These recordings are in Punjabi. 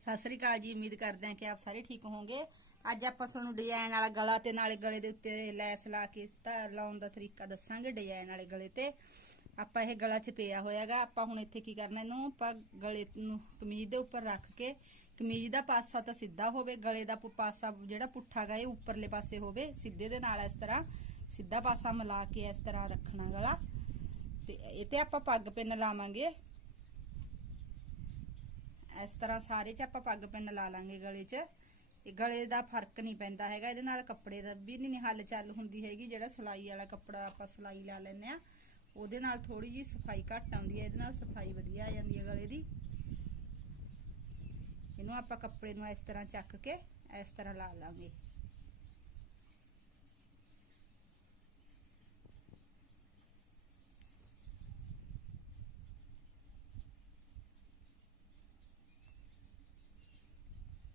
ਸਤਿ ਸ੍ਰੀ ਅਕਾਲ ਜੀ, ਉਮੀਦ ਕਰਦੇ ਹਾਂ ਕਿ ਆਪ ਸਾਰੇ ਠੀਕ ਹੋਵੋਗੇ। ਅੱਜ ਆਪਾਂ ਤੁਹਾਨੂੰ ਡਿਜ਼ਾਈਨ ਵਾਲਾ ਗਲਾ ਤੇ ਨਾਲੇ ਗਲੇ ਦੇ ਉੱਤੇ ਲੈਸ ਲਾ ਕੇ ਧਾਰ ਲਾਉਣ ਦਾ ਤਰੀਕਾ ਦੱਸਾਂਗੇ ਡਿਜ਼ਾਈਨ ਵਾਲੇ ਗਲੇ ਤੇ। ਆਪਾਂ ਇਹ ਗਲਾ ਚ ਪਿਆ ਹੋਇਆਗਾ। ਆਪਾਂ ਹੁਣ ਇੱਥੇ ਕੀ ਕਰਨਾ ਇਹਨੂੰ? ਆਪਾਂ ਗਲੇ ਨੂੰ ਕਮੀਜ਼ ਦੇ ਉੱਪਰ ਰੱਖ ਕੇ, ਕਮੀਜ਼ ਦਾ ਪਾਸਾ ਤਾਂ ਸਿੱਧਾ ਹੋਵੇ, ਗਲੇ ਦਾ ਪੁ- ਪਾਸਾ ਜਿਹੜਾ ਪੁੱਠਾ ਗਾ ਇਹ ਉੱਪਰਲੇ ਪਾਸੇ ਹੋਵੇ, ਸਿੱਧੇ ਦੇ ਨਾਲ ਇਸ ਤਰ੍ਹਾਂ, ਸਿੱਧਾ ਪਾਸਾ ਮਿਲਾ ਕੇ ਇਸ ਤਰ੍ਹਾਂ ਰੱਖਣਾ ਗਲਾ। ਤੇ ਇਹ ਤੇ ਆਪਾਂ ਪੱਗ ਪਿੰਨ ਲਾਵਾਂਗੇ। ਇਸ ਤਰ੍ਹਾਂ ਸਾਰੇ ਚ ਆਪਾਂ ਪੱਗ ਪਿੰਨ ਲਾ ਲਾਂਗੇ ਗਲੇ 'ਚ। ਇਹ ਗਲੇ ਦਾ ਫ਼ਰਕ ਨਹੀਂ ਪੈਂਦਾ ਹੈਗਾ, ਇਹਦੇ ਨਾਲ ਕੱਪੜੇ ਦਾ ਵੀ ਨਹੀਂ ਹੱਲ ਚੱਲ ਹੁੰਦੀ ਹੈਗੀ, ਜਿਹੜਾ ਸਲਾਈ ਵਾਲਾ ਕੱਪੜਾ ਆਪਾਂ ਸਲਾਈ ਲਾ ਲੈਨੇ ਆ ਉਹਦੇ ਨਾਲ ਥੋੜੀ ਜੀ ਸਫ਼ਾਈ ਘੱਟ ਆਉਂਦੀ ਹੈ, ਇਹਦੇ ਨਾਲ ਸਫ਼ਾਈ ਵਧੀਆ ਆ ਜਾਂਦੀ ਹੈ ਗਲੇ ਦੀ। ਇਹਨੂੰ ਆਪਾਂ ਕੱਪੜੇ ਨੂੰ ਇਸ ਤਰ੍ਹਾਂ ਚੱਕ ਕੇ ਇਸ ਤਰ੍ਹਾਂ ਲਾ ਲਾਂਗੇ।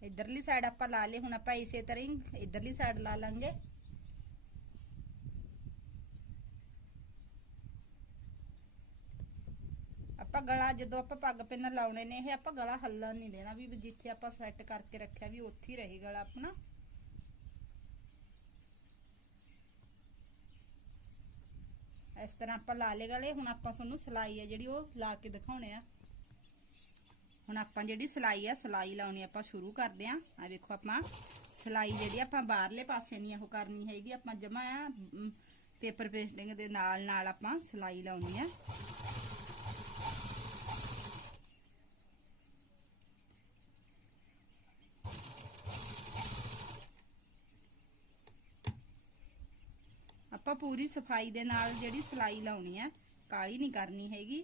ਇਧਰਲੀ ਸਾਈਡ ਆਪਾਂ ਲਾ ਲਈ ਹੁਣ ਆਪਾਂ ਇਸੇ ਤਰ੍ਹਾਂ ਹੀ ਇਧਰਲੀ ਸਾਈਡ ਲਾ ਲਾਂਗੇ। ਆਪਾਂ ਗਲਾ ਜਦੋਂ ਆਪਾਂ ਪੱਗ ਪਿੰਨ ਲਾਉਣੇ ਨੇ, ਇਹ ਆਪਾਂ ਗਲਾ ਹੱਲਣ ਨਹੀਂ ਦੇਣਾ ਵੀ ਜਿੱਥੇ ਆਪਾਂ ਸੈੱਟ ਕਰਕੇ ਰੱਖਿਆ ਵੀ ਉੱਥੇ ਹੀ ਰਹੇ ਗਲਾ ਆਪਣਾ। ਇਸ ਤਰ੍ਹਾਂ ਆਪਾਂ ਲਾ ਲਏ ਗਲੇ, ਹੁਣ ਆਪਾਂ ਤੁਹਾਨੂੰ ਸਲਾਈ ਆ ਜਿਹੜੀ ਉਹ ਲਾ ਕੇ ਦਿਖਾਉਣੇ ਆ। ਹੁਣ ਆਪਾਂ ਜਿਹੜੀ ਸਲਾਈ ਆ, ਸਲਾਈ ਲਾਉਣੀ ਆਪਾਂ ਸ਼ੁਰੂ ਕਰਦੇ ਆਂ। ਆ ਵੇਖੋ ਆਪਾਂ, ਸਲਾਈ ਜਿਹੜੀ ਆਪਾਂ ਬਾਹਰਲੇ ਪਾਸੇ ਨਹੀਂ ਉਹ ਕਰਨੀ ਹੈਗੀ। ਆਪਾਂ ਜਮਾ ਆ ਪੇਪਰ ਪੇਸਟਿੰਗ ਦੇ ਨਾਲ ਨਾਲ ਆਪਾਂ ਸਲਾਈ ਲਾਉਣੀ ਆ। ਆਪਾਂ ਪੂਰੀ ਸਫ਼ਾਈ ਦੇ ਨਾਲ ਜਿਹੜੀ ਸਲਾਈ ਲਾਉਣੀ ਆ, ਕਾਲੀ ਨਹੀਂ ਕਰਨੀ ਹੈਗੀ।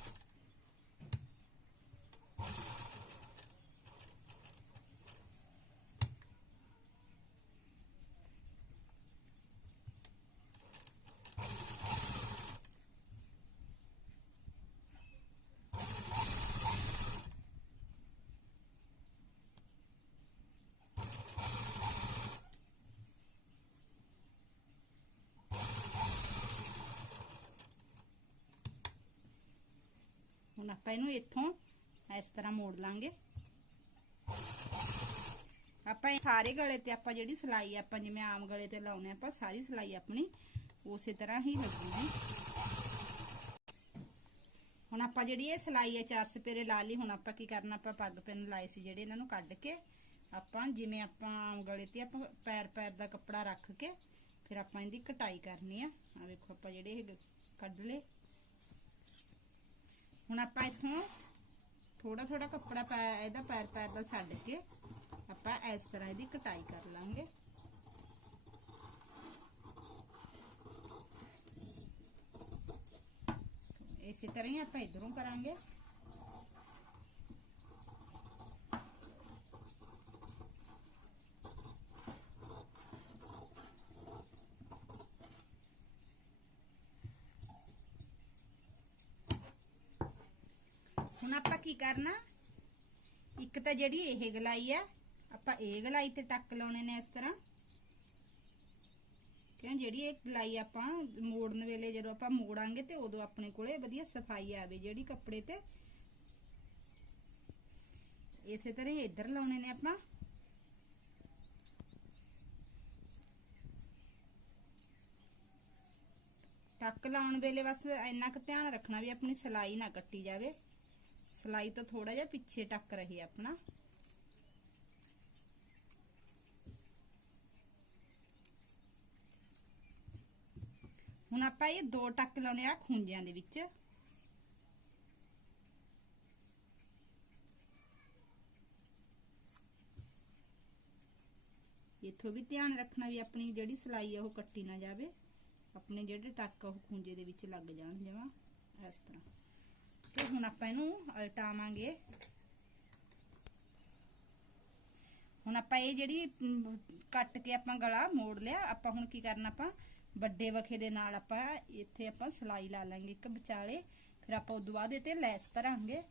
ਹੁਣ ਆਪਾਂ ਇਹਨੂੰ ਇੱਥੋਂ ਇਸ ਤਰ੍ਹਾਂ ਮੋੜ ਲਾਂਗੇ। ਆਪਾਂ ਸਾਰੇ ਗਲੇ ਤੇ ਆਪਾਂ ਜਿਹੜੀ ਸਲਾਈ ਆਪਾਂ ਜਿਵੇਂ ਆਮ ਗਲੇ ਤੇ ਲਾਉਨੇ ਆਪਾਂ ਸਾਰੀ ਸਲਾਈ ਆਪਣੀ ਉਸੇ ਤਰ੍ਹਾਂ ਹੀ ਲੱਗੂਗੀ ਹੁਣ ਆਪਾਂ ਜਿਹੜੀ ਇਹ ਸਲਾਈ ਹੈ, ਚਾਰ ਸਪੇਰੇ ਲਾ ਲਈ, ਹੁਣ ਆਪਾਂ ਕੀ ਕਰਨਾ, ਆਪਾਂ ਪੱਗ ਪਿੰਨ ਲਾਏ ਸੀ ਜਿਹੜੇ ਇਹਨਾਂ ਨੂੰ ਕੱਢ ਕੇ, ਆਪਾਂ ਜਿਵੇਂ ਆਪਾਂ ਆਮ ਗਲੇ ਤੇ ਆਪਾਂ ਪੈਰ ਪੈਰ ਦਾ ਕੱਪੜਾ ਰੱਖ ਕੇ, ਫਿਰ ਆਪਾਂ ਇਹਦੀ ਕਟਾਈ ਕਰਨੀ ਆ। ਆ ਵੇਖੋ ਆਪਾਂ ਜਿਹੜੇ ਇਹ ਕੱਢ ਲਏ। ਹੁਣ ਆਪਾਂ ਇੱਥੋਂ ਥੋੜਾ ਥੋੜਾ ਕੱਪੜਾ ਪੈ ਇਹਦਾ ਪੈਰ ਪੈਰ ਦਾ ਛੱਡ ਕੇ ਆਪਾਂ ਇਸ ਤਰ੍ਹਾਂ ਇਹਦੀ ਕਟਾਈ ਕਰ ਲਾਂਗੇ। ਇਸੇ ਤਰ੍ਹਾਂ ਹੀ ਆਪਾਂ ਇਧਰੋਂ ਕਰਾਂਗੇ। ਆਪਾਂ ਕੀ ਕਰਨਾ? ਇੱਕ ਤਾਂ ਜਿਹੜੀ ਇਹ ਗਲਾਈ ਆ, ਆਪਾਂ ਇਹ ਗਲਾਈ ਤੇ ਟੱਕ ਲਾਉਣੇ ਨੇ ਇਸ ਤਰ੍ਹਾਂ। ਕਿਉਂ ਜਿਹੜੀ ਇਹ ਗਲਾਈ ਆਪਾਂ ਮੋੜਨ ਵੇਲੇ ਜਦੋਂ ਆਪਾਂ ਮੋੜਾਂਗੇ ਤੇ ਉਦੋਂ ਆਪਣੇ ਕੋਲੇ ਵਧੀਆ ਸਫ਼ਾਈ ਆਵੇ, ਜਿਹੜੀ ਕੱਪੜੇ ਤੇ। ਇਸੇ ਤਰ੍ਹਾਂ ਹੀ ਇੱਧਰ ਲਾਉਣੇ ਨੇ ਆਪਾਂ। ਟੱਕ ਲਾਉਣ ਵੇਲੇ ਬਸ ਇੰਨਾ ਕੁ ਧਿਆਨ ਰੱਖਣਾ ਵੀ ਆਪਣੀ ਸਲਾਈ ਨਾ ਕੱਟੀ ਜਾਵੇ। ਸਲਾਈ ਤੋਂ ਥੋੜਾ ਜਿਹਾ ਪਿੱਛੇ ਟੱਕ ਰਹੀ ਆਪਣਾ। ਹੁਣ ਆਪਾਂ ਇਹ ਦੋ ਟੱਕ ਲਾਉਣੇ ਆ ਖੁੰਝਿਆਂ ਦੇ ਵਿੱਚ। ਇਥੋਂ ਵੀ ਧਿਆਨ ਰੱਖਣਾ ਵੀ ਆਪਣੀ ਜਿਹੜੀ ਸਲਾਈ ਆ ਉਹ ਕੱਟੀ ਨਾ ਜਾਵੇ। ਆਪਣੇ ਜਿਹੜੇ ਟੱਕ ਉਹ ਖੁੰਝੇ ਦੇ ਵਿੱਚ ਲੱਗ ਜਾਣ ਜਮਾ, ਇਸ ਤਰ੍ਹਾਂ। ਤੇ ਹੁਣ ਆਪਾਂ ਇਹਨੂੰ ਉਲਟਾਵਾਂਗੇ। ਹੁਣ ਆਪਾਂ ਇਹ ਜਿਹੜੀ ਕੱਟ ਕੇ ਆਪਾਂ ਗਲਾ ਮੋੜ ਲਿਆ, ਆਪਾਂ ਹੁਣ ਕੀ ਕਰਨਾ ਆਪਾਂ, ਵੱਡੇ ਵਖੇ ਦੇ ਨਾਲ ਆਪਾਂ ਇੱਥੇ ਆਪਾਂ ਸਲਾਈ ਲਾ ਲਾਂਗੇ ਇੱਕ ਵਿਚਾਲੇ। ਫਿਰ ਆਪਾਂ ਉਦੋਂ ਬਾਅਦ ਇਹ ਤੇ ਲੈਸ ਧਰਾਂਗੇ।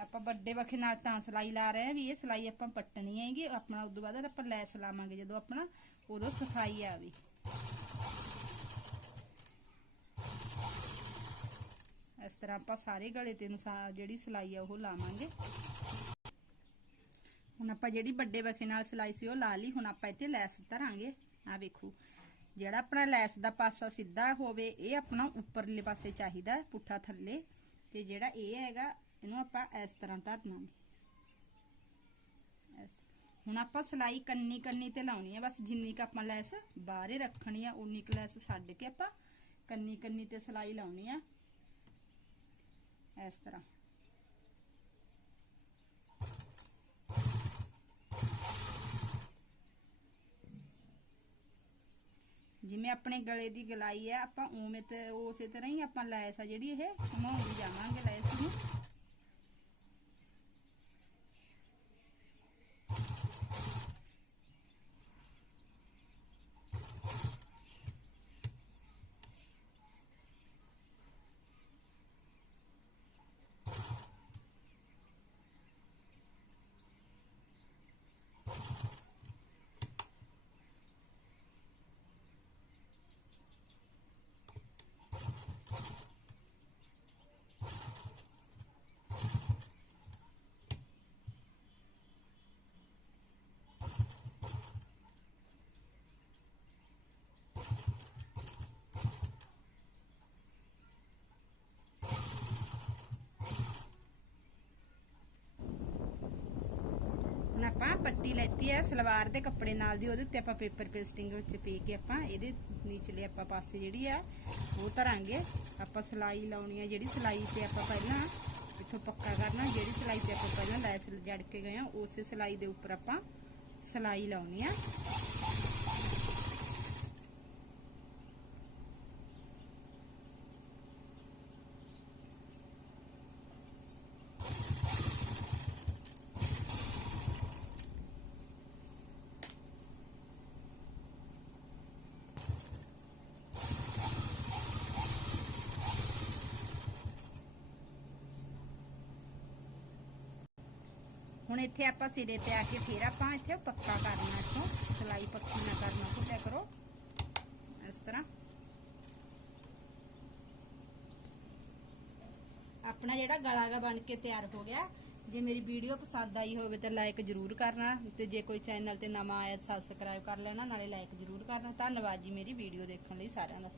ਆਪਾਂ ਵੱਡੇ ਵਖੇ ਨਾਲ ਤਾਂ ਸਲਾਈ ਲਾ ਰਹੇ ਆ ਵੀ ਇਹ ਸਲਾਈ ਆਪਾਂ ਪੱਟਣੀ ਹੈਗੀ। ਆਪਣਾ ਉਦੋਂ ਬਾਅਦ ਆਪਾਂ ਲੈਸ ਲਾਵਾਂਗੇ, ਜਦੋਂ ਆਪਣਾ ਉਦੋਂ ਸਫ਼ਾਈ ਆਵੇ। ਇਸ ਤਰ੍ਹਾਂ ਆਪਾਂ ਸਾਰੇ ਗਲੇ ਤੇ ਨਸਾ ਜਿਹੜੀ ਸਿਲਾਈ ਆ ਉਹ ਲਾਵਾਂਗੇ। ਹੁਣ ਆਪਾਂ ਜਿਹੜੀ ਵੱਡੇ ਵਖੇ ਨਾਲ ਸਿਲਾਈ ਸੀ ਉਹ ਲਾ ਲਈ, ਹੁਣ ਆਪਾਂ ਇੱਥੇ ਲੈਸ ਧਰਾਂਗੇ। ਆ ਵੇਖੋ, ਜਿਹੜਾ ਆਪਣਾ ਲੈਸ ਦਾ ਪਾਸਾ ਸਿੱਧਾ ਹੋਵੇ, ਇਹ ਆਪਣਾ ਉੱਪਰਲੇ ਪਾਸੇ ਚਾਹੀਦਾ ਪੁੱਠਾ ਥੱਲੇ। ਤੇ ਜਿਹੜਾ ਇਹ ਹੈਗਾ, ਇਹਨੂੰ ਆਪਾਂ ਇਸ ਤਰ੍ਹਾਂ ਧਰਨਾਂਗੇ ਇਸ ਹੁਣ ਆਪਾਂ ਸਿਲਾਈ ਕੰਨੀ ਕੰਨੀ ਤੇ ਲਾਉਣੀ ਹੈ ਬਸ ਜਿੰਨੀ ਕ ਆਪਾਂ ਲੈਸ ਬਾਹਰੇ ਰੱਖਣੀ ਆ, ਉਨੀ ਕ ਲੈਸ ਛੱਡ ਕੇ ਆਪਾਂ ਕੰਨੀ ਕੰਨੀ ਤੇ ਸਿਲਾਈ ਲਾਉਣੀ ਆ। ਇਸ ਤਰ੍ਹਾਂ ਜਿਵੇਂ ਆਪਣੇ ਗਲੇ ਦੀ ਗਲਾਈ ਹੈ, ਆਪਾਂ ਉਵੇਂ ਤੇ ਉਸੇ ਤਰ੍ਹਾਂ ਹੀ ਆਪਾਂ ਲੈਸ ਆ ਜਿਹੜੀ ਇਹ, ਘੁਮਾਉਂਦੀ ਜਾਵਾਂਗੇ ਲੈਸ ਨੂੰ ਹੁਣ ਆਪਾਂ ਪੱਟੀ ਲੈਤੀ ਹੈ, ਸਲਵਾਰ ਦੇ ਕੱਪੜੇ ਨਾਲ ਦੀ, ਉਹਦੇ ਉੱਤੇ ਆਪਾਂ ਪੇਪਰ ਪੇਸਟਿੰਗ ਵਿੱਚ ਪੇ ਕੇ ਆਪਾਂ ਇਹਦੇ ਨੀਚਲੇ ਆਪਾਂ ਪਾਸੇ ਜਿਹੜੀ ਆ ਉਹ ਧਰਾਂਗੇ। ਆਪਾਂ ਸਲਾਈ ਲਾਉਣੀ ਆ ਜਿਹੜੀ ਸਲਾਈ ਤੇ ਆਪਾਂ ਪਹਿਲਾਂ ਇੱਥੋਂ ਪੱਕਾ ਕਰਨਾ, ਜਿਹੜੀ ਸਲਾਈ ਤੇ ਆਪਾਂ ਪਹਿਲਾਂ ਲੈਸ ਜੜ ਕੇ ਗਏ ਆ ਉਸੇ ਸਲਾਈ ਦੇ ਉੱਪਰ ਆਪਾਂ ਸਲਾਈ ਲਾਉਣੀ ਆ ਹੁਣ ਇੱਥੇ ਆਪਾਂ ਸਿਰੇ ਤੇ ਆ ਕੇ ਫੇਰ ਆਪਾਂ ਇੱਥੇ ਪੱਕਾ ਕਰਨਾ ਇੱਥੋਂ, ਸਲਾਈ ਪੱਕੀ ਨਾ ਕਰਨਾ ਭੁੱਲਿਆ ਕਰੋ। ਇਸ ਤਰ੍ਹਾਂ। ਆਪਣਾ ਜਿਹੜਾ ਗਲਾ ਗਾ ਬਣ ਕੇ ਤਿਆਰ ਹੋ ਗਿਆ। ਜੇ ਮੇਰੀ ਵੀਡੀਓ ਪਸੰਦ ਆਈ ਹੋਵੇ ਤਾਂ ਲਾਈਕ ਜ਼ਰੂਰ ਕਰਨਾ ਤੇ ਜੇ ਕੋਈ ਚੈਨਲ ਤੇ ਨਵਾਂ ਆਇਆ ਸਬਸਕ੍ਰਾਈਬ ਕਰ ਲੈਣਾ, ਨਾਲੇ ਲਾਈਕ ਜ਼ਰੂਰ ਕਰਨਾ। ਧੰਨਵਾਦ ਜੀ ਮੇਰੀ ਵੀਡੀਓ ਦੇਖਣ ਲਈ ਸਾਰਿਆਂ ਦਾ।